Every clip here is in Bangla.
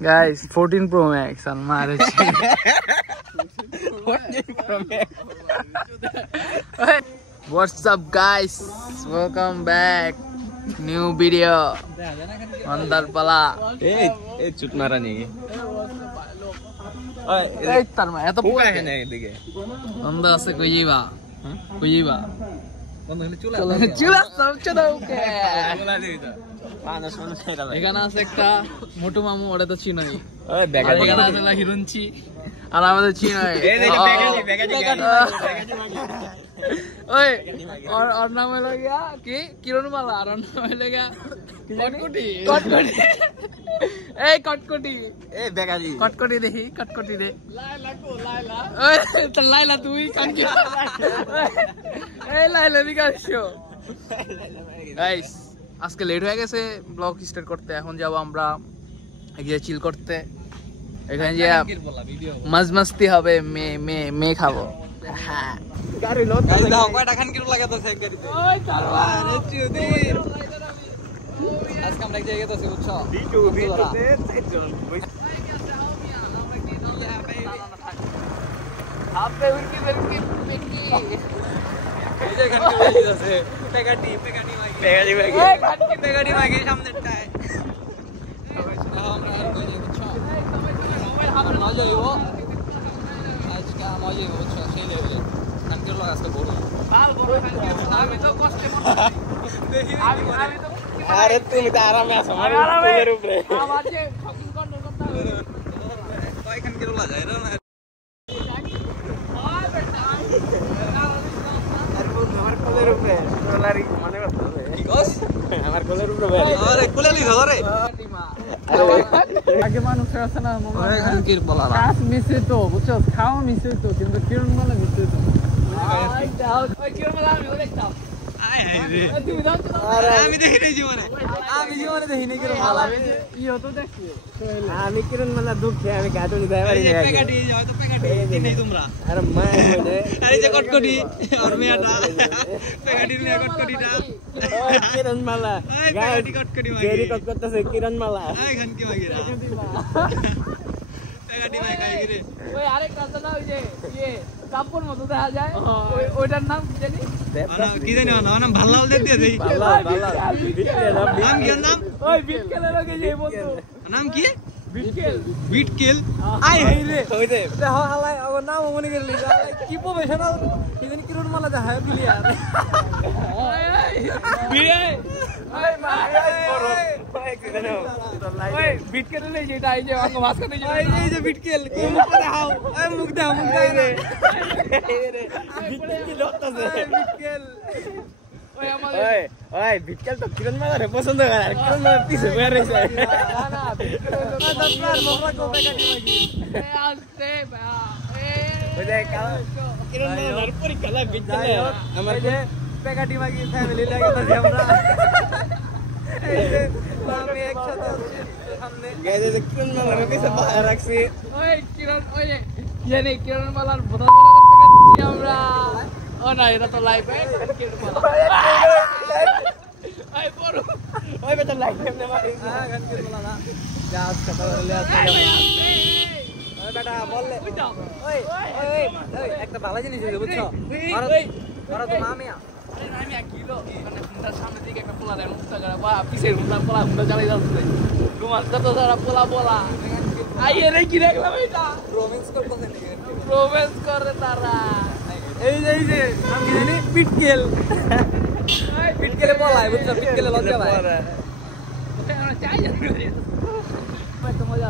Guys, 14 Pro Max Salman. What's up, guys? Welcome back. New video. Mandarpala. এই চুট মারা নিয়ে এই তার মা এত পোকা কেন এদিকে বন্ধ আছে কই যাইবা বন্ধ হলে চুলা চুলা ওকে এখানে আছে একটা মোটু মামু ওটা তো চিনোই এখানে আছে না হিরুঞ্চি আর আমাদের চিনোই ওই और नाम है लोग क्या कि किरण माला और नाम है लोग क्या कटकोटी ए कटकोटी ए बेगाजी कटकोटी देखी कटकोटी दे लाइला को लाइला ओए तो लाइला तू ही कान की ए लाइला दिखा शो गाइस আজকে লেট হয়ে গেছে ব্লগ স্টার্ট করতে এখন যাব আমরা গিয়ে চিল করতে এখানে যে মজমস্তি হবে মে খাবো হ্যাঁ গাড়ি লোড দাও কয়টা খান কিলো লাগাতেছে এক গাড়িতে ওই কারবা আরে চুদি আজকে আমরা এক জায়গায় আছি বুঝছো ভিডিও তে চারজন আপনি উনকি বেরকি বেকি এই যে খান কিলো লাগাতেছে পেগাটি মাগি এই খানকি পেগাটি মাগি সামনেটায় আমরা আর কই নি বুঝছো মোবাইল হাতে মজা হইবো আজকে মজা হইবো বুঝছো সেই লেভেলে কানকির লগ আজকে বড় কাল বড় কানকি আমি তো কষ্টে মত দেখি আমি তো আরে তুমি তো আরামে আছো আমার ফুলের উপরে আমার যে শপিং কন্ট্রোল করতে হবে কয় কানকির লগ যায় না ওই বেটা আর বল আমার কোলের উপরে ডলারি মনে করতে হবে কি কস আমার কোলের উপরে ভাই আরে কোলেলি ধরে আগে মানুষ আছে না মোবাইল কানকির বলা কাজ মিছে তো বুঝছো খাওয়া মিছে তো কিন্তু কিরণ মালা মিছে তো ওই কিরণ মালা আমি দেখতাম আমি দেখি নাই জীবনে দেখি নাই কিরণ মালা ইও তো দেখছি আমি কিরণ মালা দুঃখে আমি কাটুনি দেয় পারি না পেগাটি হয়তো পেগাটি নেই তোমরা আরে মা বলে আরে যে কটকটি আর মেয়াটা পেগাটির মেয়া কটকটিটা ওই কিরণ মালা গাড়ি কটকটি মাগি গেরি কটকটছে কিরণ মালা আই খান কি মাগিরা পেগাটি মাগি রে ওই আরেক কথা না ওই যে ইয়ে কাপড় মতো দেখা যায় ওইটার নাম কি জানি কি জানি নাম ভাল্লাল দিয়ে দেই ভাল্লাল নাম কি নাম ওই বিটকেলের লগে যে বন্ধু নাম কি বিটকেল আই হেই রে ওই দে হালাই ওর নাম মনে করলি কি প্রফেশনাল কি জানি কিরণ মালা দেখা দিলি আর বিয়ে ওই মা ওই বিটকেল লই যেটা এই যে আমাকে মাঝখানে যে এই যে বিটকেল কোন মুখ দেখাও এই মুখ দাও মুখ দাও রে বিটকেল কি লতাছে বিটকেল ওই আমাদের ওই বিটকেল তো কিরণ মালা রে পছন্দ করে আর কিরণ মালা পিছে বের হইছে না না বিটকেল তো 10 বার মোরা কো পেগাটি লাগি এ আস্তে ওই দেখ কিরণ মালার পরীক্ষা লা বিটকেল আমার যে পেগাটি মাগি ফ্যামিলি লাগে তো আমরা এই যে আমি একসাথে সামনে গাইতে কিরণ মালার পিছে বাইরে রাখছি ওই কিরণ ওই জানি কিরণ মালার বোধা করতে গেছি আমরা ও না এটা তো লাইভ কিরণ মালা আই বড় ওই বেটা লাইভ এমনে মারি হ্যাঁ গান কিরণ মালা জাস্ট কথা বলে আছে ওই বেটা বললে ওই ওই একটা ভালো জিনিস হইছে বুঝছো ওরা তো মামিয়া আরে মামিয়া কিলো মানে ফুন্ডার সামনে দিকে একটা পোলা দেয় মুস্তা করে বা পিছের ফুন্ডা চালিয়ে যাচ্ছে রুমাল কত সারা পোলা আই এর কি দেখলাম এটা রোম্যান্স করতেছে নাকি রোম্যান্স করে তারা এই যে নাম কি জানি পিটকেল এই পিটকেলে বলাই বুঝছো পিটকেলে লজ্জা ভাই আমরা চাই জানি কত মজা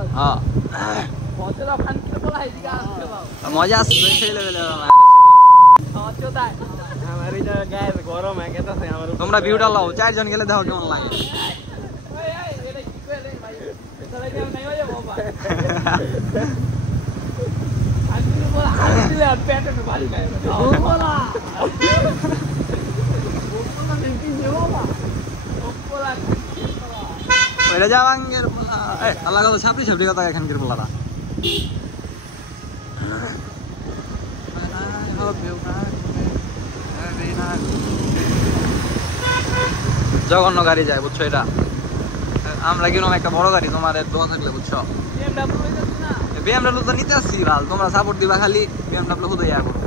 হ্যাঁ মজা ফান কি বলাই দিগা আসছে বাবা মজা আসছে সেই লেভেলে আমার চোদাই আমার এই গায়ে গরম হয়ে গেছে আমার তোমরা ভিউটা লাও চারজন গেলে দেখো কেমন লাগে ওই এটা কি করে ভাই তাহলে কেউ নাই হয়ে বাবা আজকে বলা দিলে আর পেটে ভারী গায় বলা নেকি বাবা বলা ওইটা যাওয়াঙ্গের বলা এই আল্লাহ কত ছাপড়ি কথা এখানকার বলাটা hope you find every night জঘন্য গাড়ি যায় বুঝছো এটা আমরা কিরকম একটা বড় গাড়ি তোমার দোয়া থাকলে বুঝছো বিএমডব্লিউ তো নিতে আসছি ভাল তোমরা সাপোর্ট দিবা খালি বিএমডব্লিউ হুদে ইয়া করো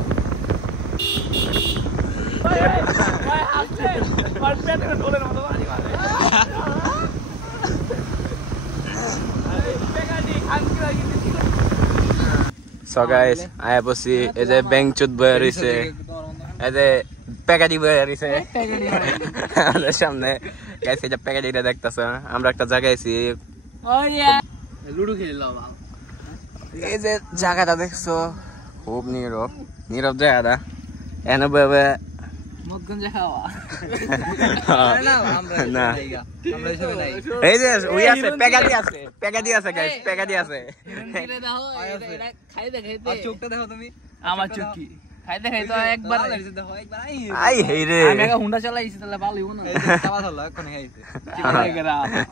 So guys, আয়া বসি এই যে ব্যাংক চুদ বয়ে রইছে এই যে প্যাকেটি বয়ে রইছে আমাদের সামনে গাইস এই যে প্যাকেটিটা দেখতাছো আমরা একটা জায়গায় আছি লুডো খেললাম এই যে জায়গাটা দেখছো খুব নীরব জায়গাটা এনে বয়ে মদগঞ্জে খাওয়া না এই যে ওই আছে প্যাকেটি আছে গাইস প্যাকেটি আছে আর চোখটা দেখো তুমি আমার চোখ কি খাইতে খাইতে একবার আই হেই রে আমি একটা হুন্ডা চালাইছি তাহলে ভালো হইব না চালা চলো এখন খাইছে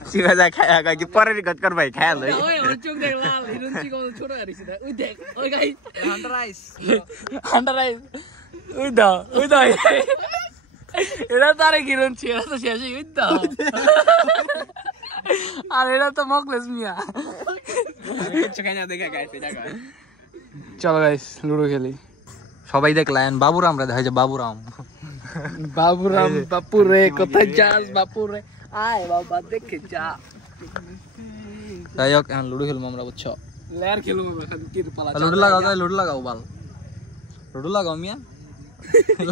সিবা যা খায়া কি পরে রিকট কর ভাই খায়া লই ওই ওর চোখ দেখ লাল হিরণ চিক ছোট হইছে ওই দেখ ওই গাইস হান্টার রাইস ওই দাও এটা তো আরে হিরণ ছিল তো শেষই ওই দাও আর এটা তো মকলেস মিয়া চোখানা দেখা গাইছে জায়গা চলো গাইস লুডো খেলি সবাই দেখলেন বাবুরাম রে দেখা যায় বাবুরাম বাপু রে কোথায় যাস বাপু রে আয় বাবা দেখে যা যাই হোক এখন লুডো খেলবো আমরা বুঝছো লেয়ার খেলবো এখন তিরপালা লুডো লাগাও বাল লুডো লাগাও মিয়া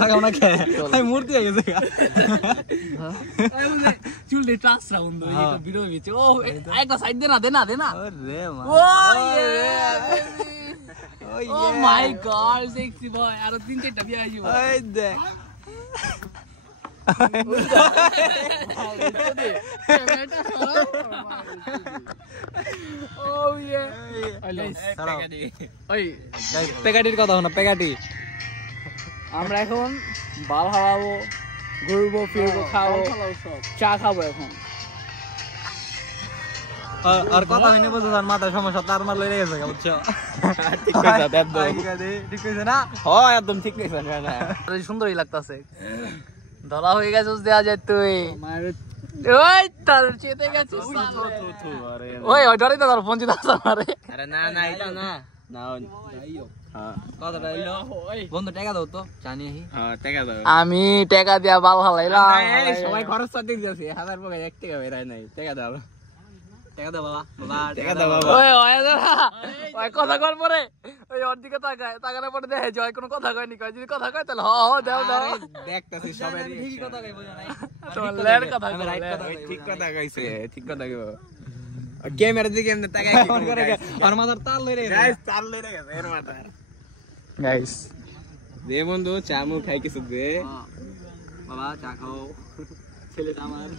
লাগাও না কে ভাই মূর্তি হয়ে গেছে চুল দে ট্রাস রাউন্ড এই তো ভিডিও ভিতরে ও একটা সাইড দে না আরে মা ও Oh my god, sexy boy. আরো 3-4টা বিয়ে আইবো। এই দেখ। Oh yeah. ওই গাইস পেগাটির কথা শোনো পেগাটি। আমরা এখন বাল হাওয়াবো, ঘুরবো, ফিরবো, খাবো, চা খাবো এখন। আর কথা হইনি বুঝছো তার মাথায় সমস্যা তার মার লইরে গেছে বুঝছো ঠিক কইছ একদম ঠিক কইছ না হ্যাঁ একদম ঠিক কইছ না সুন্দরই লাগতাছে ধরা হয়ে গেছস দেয়া যায় তুই ওই তার চেতে গেছিস আরে ওই ডরে তো তার ফোন চিতা মারে আরে না এটা না যাইও হ্যাঁ কথাটা আইলো বন্ধু টাকা দাও তো জানি আহি হ্যাঁ টাকা দাও আমি টাকা দিয়া বাল হালাইলাম সবাই খরচ সাথে দিয়েছে 1000 টাকা 1 টাকা বেরাই নাই টাকা দাও টাকা দাও বাবা টাকা দাও বাবা ওই কথা কর পরে ওই ওর দিকে তাকানোর পরে দেখে জয় কোনো কথা কয়নি কয় যদি কথা কয় তাহলে দাও দেখতাছি সবাই ঠিকই কথা কই বুঝা নাই তো লের কথা আমি রাইট কথা ঠিক কথা কইছে ঠিক কথা কইবো ক্যামেরা দিকে এমনি তাকাই কি করে আর মাথার তাল লইরে গাইস তাল লইরে গেছে এর মাথার গাইস দে বন্ধু চামু খাই কিছু দে বাবা চা খাও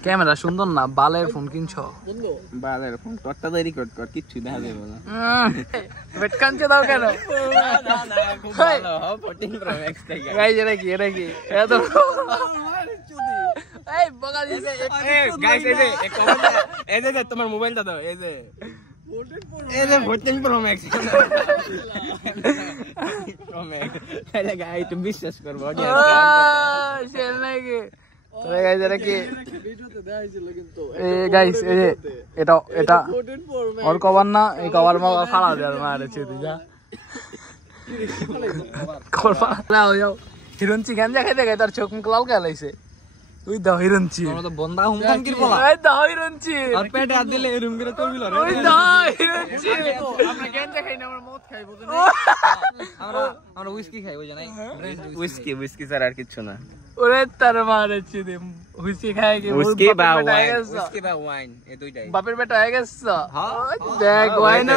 ক্যামেরা সুন্দর না বালের ফোন কিনছো বালের ফোন কতটা দেরি কর কিচ্ছু দেখা যাবে না বেট কানছে দাও কেন খুব ভালো 14 প্রো ম্যাক্স থেকে গাইস এটা কি এত এই বগা দিছে গাইস এই যে তোমার মোবাইলটা দাও এই যে 14 প্রো ম্যাক্স প্রো ম্যাক্স এটা গাইস তুমি বিশ্বাস করবে সেল নাকি তোরে গাইস এটা কি ভিডিওতে দেখাইছিল কিন্তু এই গাইস এই যে এটা ওর কভার না এই কভার মা ফালা দে আর মারছে তুই যা কভার লাও যাও হিরঞ্চি গাঞ্জা খাইতে খাইতে তার চোখ মুখ লাল কে লাইছে ওই দাও হিরঞ্চি আমরা তো বন্দা হুমকাম কি বলা এই দাও হিরঞ্চি আর পেটে হাত দিলে এরম করে চলবিল রে ওই দাও হিরঞ্চি আমরা গাঞ্জা খাই না আমরা মদ খাই বুঝো না আমরা হুইস্কি খাই বুঝো নাই হুইস্কি স্যার আর কিছু না ওরে তার মারছে দে হুইস্কি খায় কি হুইস্কি বা ওয়াইন এই দুইটাই বাপের বেটা হয়ে গেছে দেখ ওয়াইন না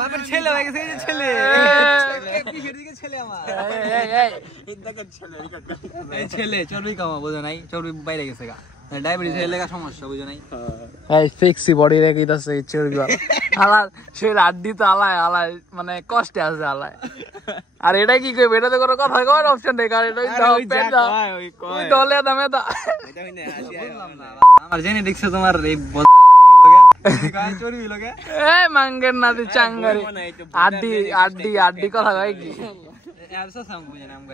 বাপের ছেলে হয়ে গেছে এই ছেলে কিসের দিকে ছেলে আমার এই দেখেন ছেলে এই ছেলে চর্বি কামা বুঝো নাই চর্বি বাইরে গেছে গা ডায়াবেটিস এর লাগা সমস্যা বুঝো নাই এই ফিক্সি বডি রেখে দিতেছে এই চর্বি আলা সেই আড্ডি তো আলায় মানে কষ্টে আছে আলায় আর এটা কি কইবে এটা তো কোনো কথা কয় অপশন নেই কারণ এটা দাও পেট দাও ওই দলে দামে দা এটা হইনে আসি আমার জেনে দেখছো তোমার এই গায় চর্বি লাগে এই মাঙ্গের নাতি চাঙ্গারি আড্ডি কথা কয় কি অ্যাপস সাম বুঝেন আমগো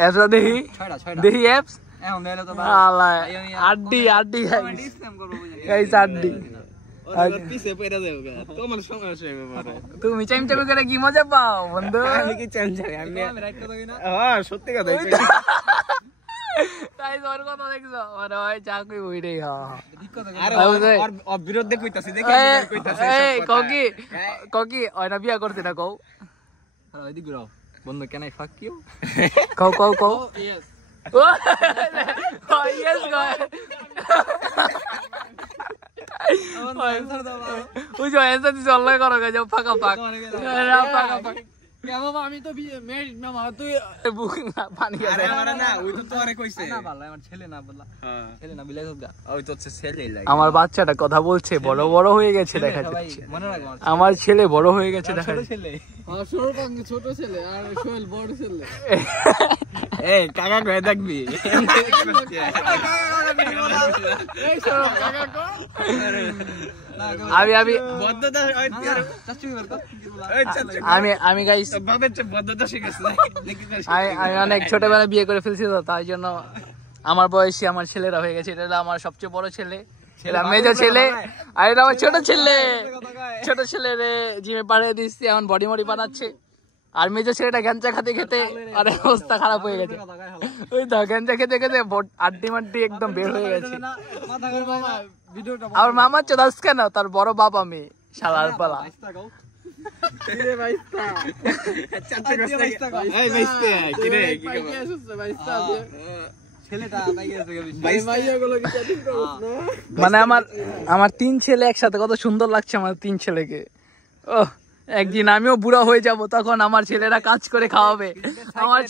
অ্যাপস দেখি 6টা দেখি অ্যাপস এখন দিলে তো আল্লাহ আড্ডি আড্ডি ডিসকাম করব গাইস আড্ডি পিছে পড়ে যাবে তোমার সমস্যা হবে পরে তুমি চামচামি করে কি মজা পাও বন্ধু আমি কি চামচামি আমি রাইট কথা কই না হ্যাঁ সত্যি কথা তাই তোর কথা দেখছো মানে ওই চাকরি বইটাই ঠিক কথা আর ওর বিরুদ্ধে কইতাছি দেখি কইতাছি এই ককি ওইনা বিয়া করতে না কও আর ওই দিক ঘুরাও বন্ধু ক্যান আই ফাক ইউ কও ইয়েস ও ইয়েস গায় ওই যে ऐसा দিছ অনলাইন করো গায় যাও ফাকা ফাক ফাকা ফাক কে বাবা আমি তো মেরিড না মা তুই বুক না পানি আরে আমারে না ওই তো তোরে কইছে না ভালো আমার ছেলে না বললা হ্যাঁ ছেলে না বিলাই গা ওই তো ছেলেই লাগে আমার বাচ্চাটা কথা বলছে বড় বড় হয়ে গেছে দেখা যাচ্ছে মনে রাখো আমার ছেলে বড় হয়ে গেছে দেখা ছোট ছেলে আর সৌরভ ছোট ছেলে আর সোহেল বড় ছেলে এই কাকা কই দেখবি এই সৌরভ কাকা কো আমি বদ্ধতা চাচু আমি গাইস বাবার চেয়ে বদ্ধতা শিখেছে আমি অনেক ছোটবেলায় বিয়ে করে ফেলছি তো তাই জন্য আমার বয়সী আমার ছেলেরা হয়ে গেছে। এটা হলো আমার সবচেয়ে বড় ছেলে, এটা মেজো ছেলে, আর এটা আমার ছোট ছেলে রে জিমে পাঠিয়ে দিচ্ছি, এখন বডি মডি বানাচ্ছে। আর মেজো ছেলেটা গ্যাঞ্চা খেতে খেতে আর অবস্থা খারাপ হয়ে গেছে। ওই তো গ্যাঞ্চা খেতে খেতে আড্ডি মাড্ডি একদম বের হয়ে গেছে। আমার মামার চোদাস কেন, তার বড় বাপ আমি শালার পালা। মানে আমার 3 ছেলে একসাথে, কত সুন্দর লাগছে আমার 3 ছেলেকে। ও একদিন আমিও বুড়া হয়ে যাব, তখন আমার ছেলেরা কাজ করে খাওয়াবে, আমার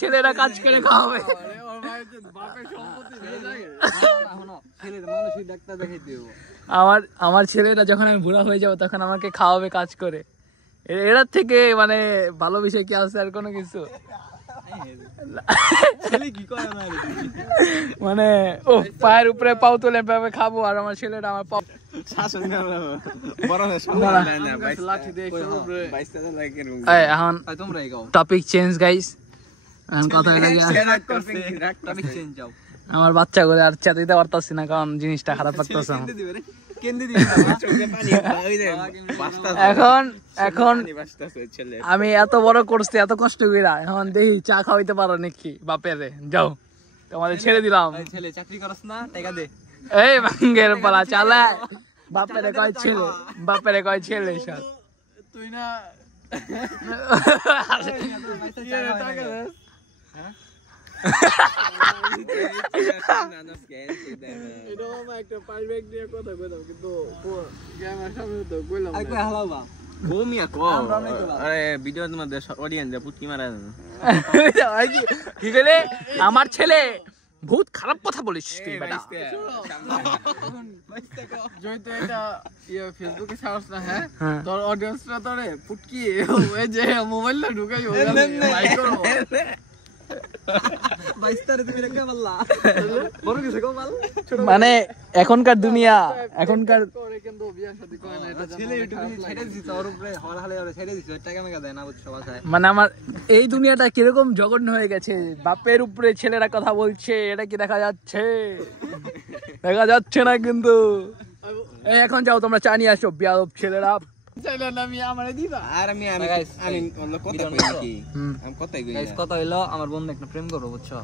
ছেলেরা যখন আমি বুড়া হয়ে যাব তখন আমাকে খাওয়াবে কাজ করে। এর থেকে মানে ভালো বিষয় কি আছে আর কোনো কিছু? মানে ও পায়ের উপরে পাও তুলে খাবো, আর আমার ছেলেটা আমার পাও এখন টপিক চেঞ্জ গাইস। কথা আমার বাচ্চা করে আর চা দিতে পারতাছি না, কারণ জিনিসটা খারাপ লাগতেছে। এখন আমি এত বড় করছি, এত কষ্ট করে, এখন দেখি চা খাওয়াইতে পারো নাকি বাপের। যাও তোমাদের ছেড়ে দিলাম। ছেলে চাকরি করছ না, টাকা দে। এই ভাঙ্গের পালা চালা, বাপেরে কয় ছেলে সব তুই না আমার ছেলে বহুত খারাপ কথা বলিস তুই বেটা। ফেসবুকে ছাড়ছ না, হ্যাঁ তোর অডিয়েন্সরা তোরে পুটকি ওই যে মোবাইলটা ঢুকাই মানে এখনকার দুনিয়া, এখনকার মানে আমার এই দুনিয়াটা কিরকম জঘন্য হয়ে গেছে। বাপের উপরে ছেলেরা কথা বলছে, এটা কি দেখা যাচ্ছে? দেখা যাচ্ছে না কিন্তু। এখন যাও তোমরা চা নিয়ে আসো বিয়াদব ছেলেরা। কথা হইলো আমার বন্ধু একটা প্রেম করবো, বুঝছো?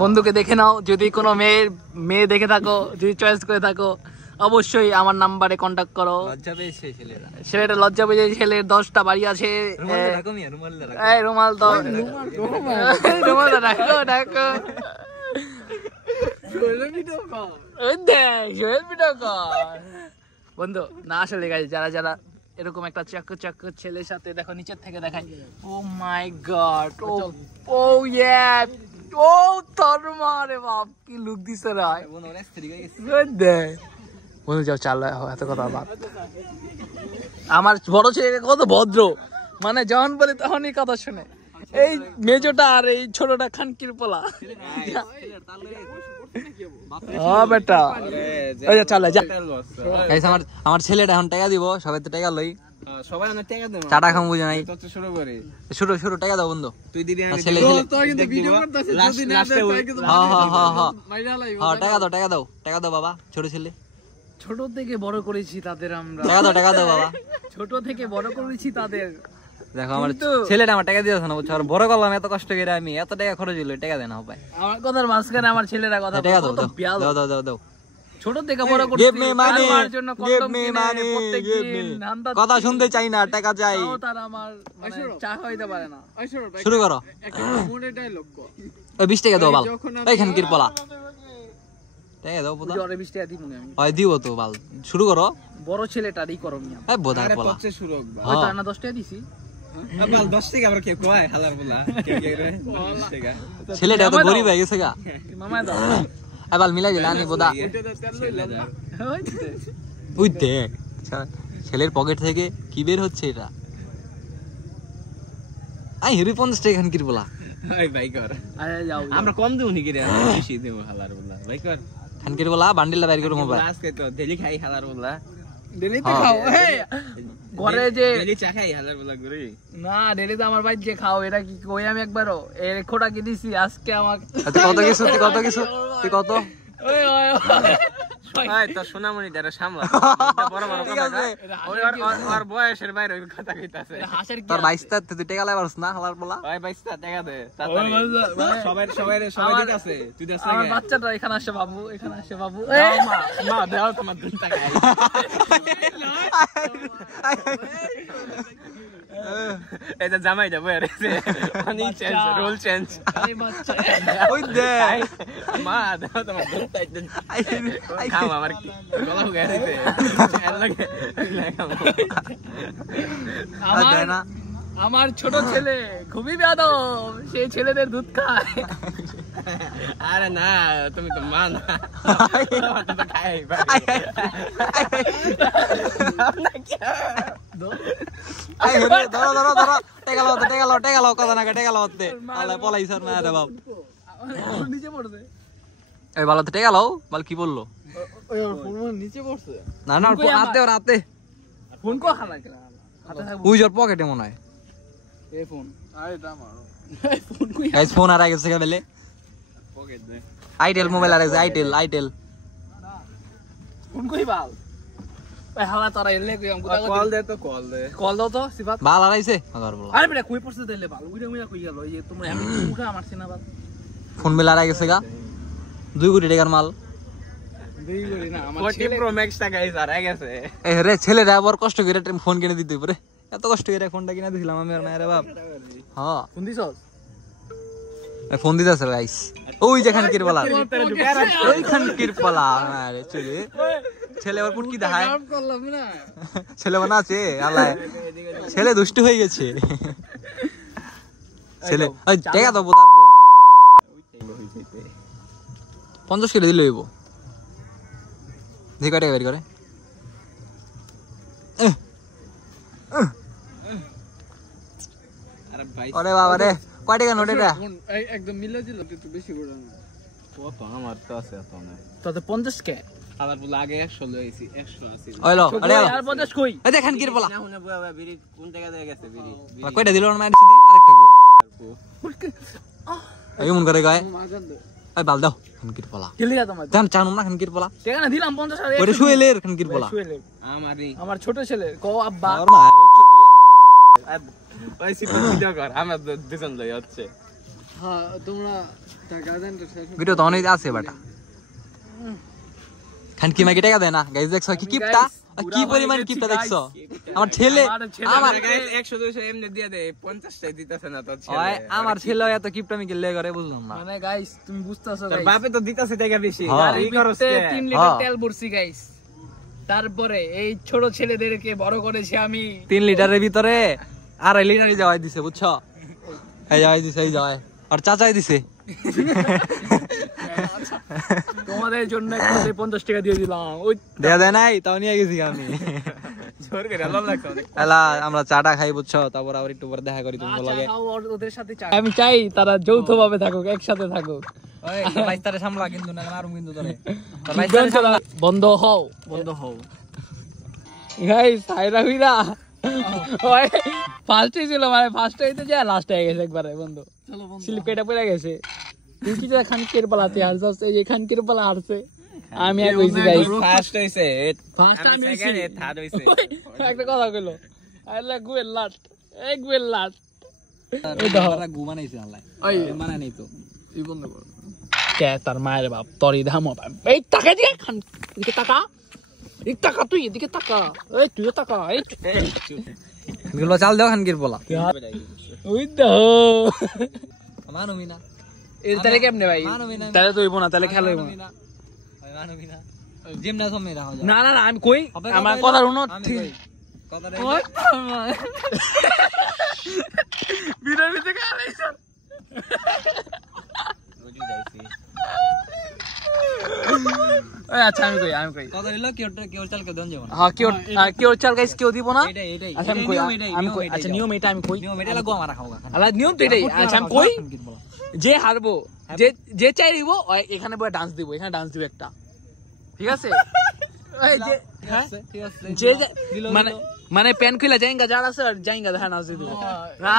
বন্ধুকে দেখে নাও, যদি কোনো মেয়ে দেখে থাকো, যদি চয়েস করে থাকো, অবশ্যই আমার নাম্বারে কন্টাক্ট করো। ছেলেটা লজ্জা পেয়েছে, ছেলের 10টা বাড়ি আছে। রুমাল তো ডাকো বন্ধু না। আসলে যারা যারা এরকম একটা চাক ছেলের সাথে দেখো, নিচের থেকে দেখাই, ও মাই গড, ও ইয়া, ও তোর মারে বাপ, কি লুক দিছে রে বন্ধু। যাও চাল, এত কথা বাপ। আমার বড় ছেলে কত ভদ্র, মানে যখন বলে তখনই কথা শুনে। এই মেজোটা আর এই ছোটটা খানকির পোলা। বেটা আমার ছেলেটা এখন টাকা দিব, সবাই তো টাকা লই। সবাই অনেক টাকা দেব চাটা খাম বুঝে নাই তো শুরু করে শুরু শুরু টাকা দাও বন্ধু তুই দিবি আমি ছেলে তো ছেলে তো কিন্তু ভিডিও করতেছে যদি না দেয় তাই কিন্তু মাইরা লাইব হ্যাঁ টাকা দাও বাবা ছোট ছেলে ছোট থেকে বড় করেছি তাদের আমরা টাকা দাও বাবা ছোট থেকে বড় করেছি তাদের দেখো আমার ছেলেটা আমার টাকা দিয়েছে না বুঝছো আর বড় করলাম এত কষ্ট করে আমি এত টাকা খরচ হইলো টাকা দেনা হবে আমার কথার মাঝখানে আমার ছেলেরা কথা টাকা বলতো দাও বিয়াল দাও ছোট থেকে বড় করছি Give me money, আমার জন্য give কন্ডম me কিনে money, প্রত্যেকদিন give me। নান্দা কথা শুনতে চাই না টাকা চাই তাও তারা আমার মানে চা খাইতে পারে না শুরু করো একটা মোড়ে ডায়লগ কো ওই 20 টাকা দাও বাল এইখান কির পলা টাকা দাও বোধা জরে 20 টাকা দিব না আমি হয় দিব তো বাল শুরু করো বড় ছেলেটারই করো মিয়া এই বোধা পলা পচ্ছে শুরু হোক ওই তো না 10 টাকা দিছি বাল 10 টাকা আবার কে কয় হালার বলা কে রে 10 টাকা ছেলেটা তো গরিব হয়ে গেছে গা মামা দাও এই বাল মিলাই দিলা আনি বোধা ওই দেখ ছেলের পকেট থেকে কি বের হচ্ছে এটা আই হেরি 50 টাকা এখান কির পলা এই ভাই কর আরে যাও আমরা কম দেব নাকি রে বেশি দেব হালার বলা ভাই কর খান কির পলা বান্ডিলটা বাইর করো মোবাইল আজকে তো ডেলি খাই হালার বলা ডেলি তো খাও এই ঘরে যে ডেলি চা খাই হালার বলা করে না ডেলি তো আমার ভাই যে খাও এটা কি কই আমি একবারও এর খোটা কি দিছি আজকে আমাকে তুই কত ওই ওই ভাই তো সোনামণি যারা সামলা বড় বড় ঠিক কথা আছে ওই আর বয়সের বাইরে ওই কথা কইতাছে হাসের কি তোর 22 তুই টাকা লাইবারছ না হালার পলা ভাই 22 টাকা দে তাড়াতাড়ি সবাই দিতাছে তুই দেছ আমার না বাচ্চাটা এখানে আসে বাবু মা দাও তোমার 2 টাকা এটা জামাই যাবো আরে অনেক চেঞ্জ রোল চেঞ্জ এই বাচ্চা ওই দে মা দাও তোমার 2 টাকা খাও আমার কি গলা হয়ে গেছে এর লাগে আমার আমার ছোট ছেলে খুবই বেয়াদব সে ছেলেদের দুধ খায় আরে না তুমি তো মা না তো খাই ভাই ধরো টাকা লাও কথা না টাকা লাও তে আল্লাহ পলাইছর না রে বাপ নিচে পড়ছে এই ভালো তো টাকা লাও বল কি বললো ওই ফোন নিচে পড়ছে না রাতে ফোন কো হালা গেল হাতে থাকবো ওই জোর পকেটে মনে হয় এই ফোন আরে এটা আমার এই ফোন কই গাইস ফোন আর গেছে গেলে পকেট দে আইটেল মোবাইল আর গেছে আইটেল ফোন কই বাল এই হালা তোরা এলে কই আমকো কল দে কল দাও তো সিফাত বাল আইছে আগর বল আরে বেটা কই পড়ছে দিলে বাল উইরা কই গেল এই যে তোমরা এমন মুখে আমারছ না বাল ফোন মেলা আর গেছে গা 2 কোটি টাকার মাল দেই করি না আমার 40 প্রো ম্যাক্স টাকা এই আর গেছে এই রে ছেলেরা আবার কষ্ট করে ফোন কিনে দিতে পারে এত কষ্ট করে ফোনটা কিনে দিছিলাম আমি আর মায়ের বাপ হ্যাঁ ফোন দিছস এই ফোন দিতেছে গাইস ওই যেখান কির বলা ওইখান কির বলা আরে চলে ছেলে আবার পুটকি দেখায় কাম করলাম না ছেলে বানা আছে আল্লাহ ছেলে দুষ্ট হয়ে গেছে ছেলে ওই টাকা দাও বোদার 50 করে দিলে হইব দেখো টাকা বের করে আরে ভাই ওরে বাবা রে কয় টাকা নোট এটা ফোন একদম মিলে দিল একটু বেশি করে না কত আমার তো আছে এত না তোতে 50 কে আবার বলে আগে 100 লইছি 100 আছে ওইলো আরে আর 50 কই এই দেখেন কির বলা না হুনে বুয়া বিড়ি কোন টাকা দিয়ে গেছে বিড়ি কয়টা দিল না মারছি দি আরেকটা গো এই মন করে গায় মাগান দে এই বাল দাও খানকির বলা খেলিয়া তোমার জান চানুম না খানকির বলা টাকা না দিলাম 50 আর ওরে শুয়েলের খানকির বলা শুয়েলে আমারই আমার ছোট ছেলে কো আব্বা আর মা ওই সিপি ভিডিও কর আমার দুজন লই হচ্ছে হ্যাঁ তোমরা টাকা দেন তো শেষ ভিডিও তো অনেক আছে বেটা খানকি মাকে টাকা দেয় না গাইস দেখছো কি কিপটা কি পরিমাণ কিপটা দেখছো আমার ছেলে আমার 100 200 এমনি দিয়ে দে 50 টাকা দিতেছে না তো ওই আমার ছেলে এত কিপটা আমি গেলে করে বুঝলাম না মানে গাইস তুমি বুঝতাছো তোর গাইস বাপে তো দিতেছে টাকা বেশি হ্যাঁ। আর এই করছ 3 লিটার তেল ভরছি গাইস তারপরে এই ছোট ছেলেদেরকে বড় করেছি আমি 3 লিটারের ভিতরে 2.5 লিটার যাওয়াই দিছে বুঝছো এই যাওয়াই দিছে এই যাওয়াই আর চাচাই দিছে তোমাদের জন্য 50 টাকা দিয়ে দিলাম ওই দেয়া দেয় নাই তাও নিয়ে গেছি আমি জোর করে আলাম লাগছে এলা আমরা চাটা খাই বুঝছো তারপর আবার একটু পরে দেখা করি তোমার লাগে ওদের সাথে আমি চাই তারা যৌথভাবে থাকুক একসাথে থাকুক ওই বাইস্তারে সামলা কিন্তু না মারুম কিন্তু তোরে বন্ধ হও গাইস হাইরা হুইরা ওই ফার্স্টে ছিল মানে ফার্স্টে হইতে যায় লাস্টে হয়ে গেছে একবারে বন্ধু স্লিপ কেটে পড়ে গেছে তুই কি খানকির পালাতে হারছস এই খানকির পালা হারছে আমি আর কইছি গাইস ফার্স্ট হইছে ফার্স্ট আমি সেকেন্ড থার্ড হইছে একটা কথা কইলো আইলা গুয়েল লাস্ট এই গুয়েল লাস্ট এই দাও গু বানাইছে আল্লাহ এই মানে নেই তো এই বন্ধ কর কে তার মায়ের বাপ তোরই ধামো এই টাকা দিয়ে খান এদিকে টাকা এই টাকা তুই এদিকে টাকা এই তুইও টাকা এই গুলো চাল দাও খানকির পোলা ওই দাও মানবি না এই তাহলে কেমনে ভাই তাহলে তো হইব না তাহলে খেলা হইব না মানবি না জিম না সময় রাখো না না আমি কই আমার কথা শুনো ঠিক কথা ভিডিও ভিতরে খালাইছ আচ্ছা আমি কই কথা দিল কেউ চাল কেউ দন যাব না হ্যাঁ কেউ চাল গাইস কেউ দিব না এটাই আচ্ছা আমি কই আচ্ছা নিয়ম এটা আমি কই নিয়ম এটা লাগো আমার খাও আলা নিয়ম তো এটাই আচ্ছা আমি কই যে হারবো যে চাই দিব এখানে বড় ডান্স দিব এখানে ডান্স দিব একটা ঠিক আছে এই যে ঠিক আছে যে মানে মানে প্যান খুলে যাইঙ্গা যার আছে আর যাইঙ্গা দেখা নাচ দিব না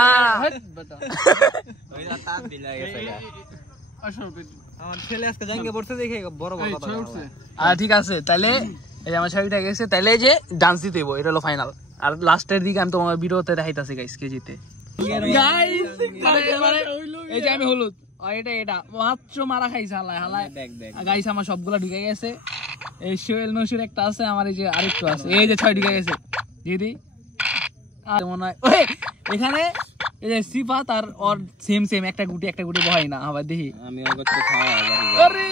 ওই রাত দিলা গেছে আমার ছেলে আজকে জাঙ্গে পড়তে দেখে বড় বড় কথা বলছে ঠিক আছে তাহলে এই যে আমার ছবিটা গেছে তাহলে যে ডান্স দিতে হইব এটা হলো ফাইনাল আর লাস্টের দিকে আমি তোমার ভিডিওতে দেখাইতাছি গাইস কে জিতে গাইস এই যে আমি হলুদ এটা মাত্র মারা খাইছে হালায় হালায় গাইস আমার সবগুলা ঢুকে গেছে এই সোহেল নসির একটা আছে আমার এই যে আরেকটু আছে এই যে 6 ঢুকে গেছে দিদি আর মনে হয় ওই এখানে এই যে সিফাত আর ওর সেম একটা গুটি বহাই না আবার দেখি আমি ওর কাছে খাওয়া আরে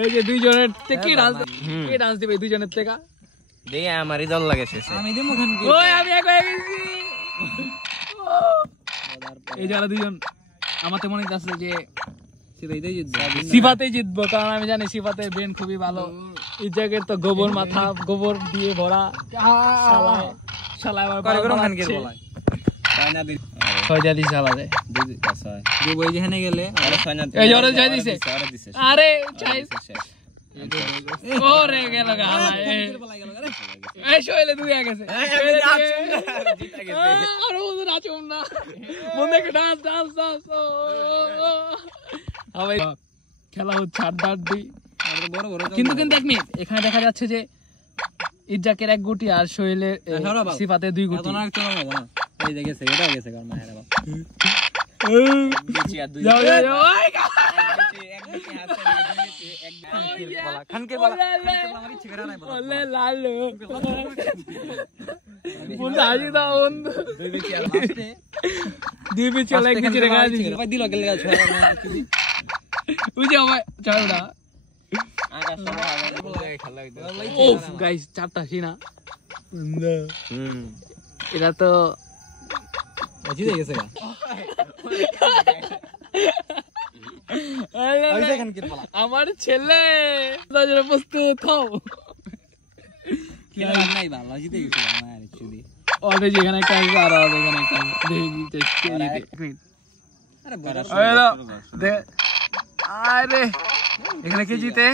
এই যে দুইজনের থেকে কি ডান্স দিবে দুইজনের থেকে দেই আমারই দল লাগে শেষে আমি দেবো খানকি ওই আমি এক হয়ে গেছি এই যারা দুইজন আমাতে মনে আছে যে সিফাতে জিতবো কারণ আমি জানি সিফাতের ব্রেন খুবই ভালো ইজাকের তো গোবর মাথা গোবর দিয়ে ভরা শালায় শালায় করে খানকির বলা তাই না দি ছয়টা দিছে শালাতে দিদি আছে যে বই যেখানে গেলে আরে ছয় না এই জোরে ছয় দিছে আরে দিছে আরে চাই ওরে গেল গালা এই শোলে দুই আগে গেছে জিতা গেছে আর ও নাচুম না মনে কে ডান্স হবে খেলা হচ্ছে আড্ডি বড় বড় কিন্তু এক মিনিট এখানে দেখা যাচ্ছে যে ইজ্জাকের এক গুটি আর সোহেলের সিফাতে দুই গুটি এই দেখেছে এটা গেছে কারণ মায়ের বাবা দিছি আর দুই যাও খানকির বলা আমার ইচ্ছে করে নাই বলা ওলে লালো বন্ধু আজি দা বন্ধু দুই বেচি আর লাস্টে দুই বেচি লাইক দিছি রে গাজি দিল গেলে ছয় ওই যে আমার চালটা আকাশ খেলা হইতো ওফ গাইস চারটা সিনা এটা তো জিতে গেছে গা ওইটা খানকির বলা আমার ছেলে তাজরে প্রস্তুত খাও কি নাই ভালো জিতে গেছে আমার একচুয়ালি ওরে যেখানে একটা আছে আর ওরে যেখানে একটা দেখি আরে বড় আরে এখানে কে জিতে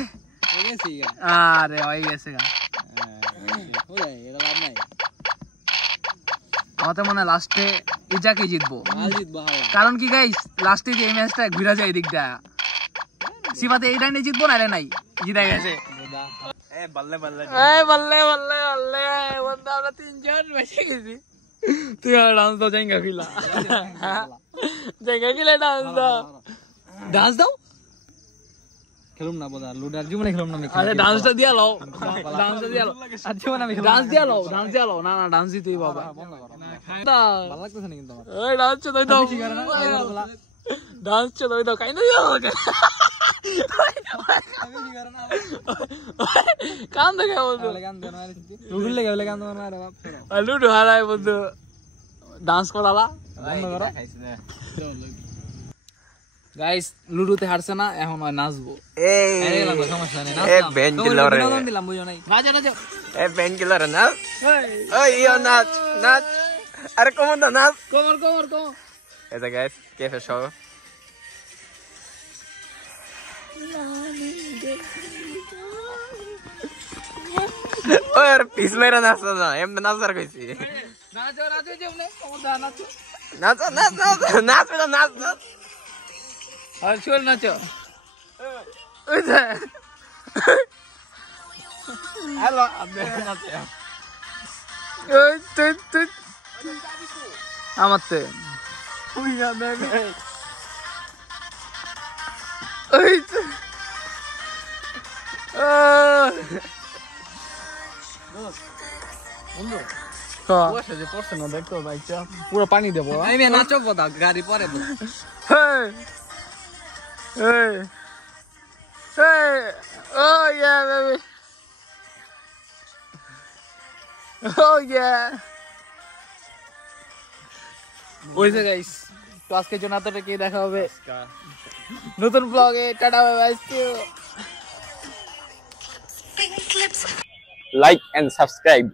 হয়ে গেছে গা আরে হয়ে গেছে গা ওই এটা লাভ নাই আমাদের মনে লাস্টে ইজাকে জিতবো মাল জিতবো কারণ কি গাইস লাস্টে যে ম্যাচটা ঘুরা যায় দিকটা সিফাতে এই লাইনে জিতবো না রে নাই জিতে গেছে এ বল্লে বল্লে বললে বন্ধু আমরা তিনজন বেঁচে গেছি তুই আর ডান্স দাও জায়গা খিলা জায়গা খিলা ডান্স দাও খেলুম না বোধা লুডার জীবনে খেলুম না আমি আরে ডান্সটা দিয়া লও আর জীবনে আমি ডান্স দিয়া লও না ডান্স দিতেই বাবা ভালো লাগতেছে না কিন্তু আমার ওই ডান্স চোদই দাও ডান্স চোদই দাও কাই না কান দেখে বন্ধু লুডুর লেগে গান তোমার মারে বাপ লুডু হারায় বন্ধু ডান্স করালা বন্ধ করো গাইস লুডুতে হারছে না এখন হয় নাচবো এই সমস্যা নেই এ বেন কিলার নাচ দিলাম বুঝো নাই নাচে এ বেন কিলার না ওই ইও নাচ আরে কমন না নাচ কমর এটা গাইস কেফে শো ওই আর পিস মেরা নাচ না এমন নাচার কইছি নাচো নাচো যেমনে সমুদ্র নাচো নাচো নাচ নাচ নাচ বেটা নাচ নাচ আর চল নাচো ওই যে হ্যালো আপনি নাচে ওই তুই আমার তে ওই না বেবি ওই তো বন্ধু বসে যে পড়ছে না দেখতো বাইকটা পুরো পানি দেবো আমি নাচো বদা গাড়ি পরে বল Hey! Hey! Hey! Oh yeah, baby! Oh yeah! ওইসে গাইস তো আজকের জন্য এতটুকুই দেখা হবে নতুন ব্লগে টাটা bye bye like and subscribe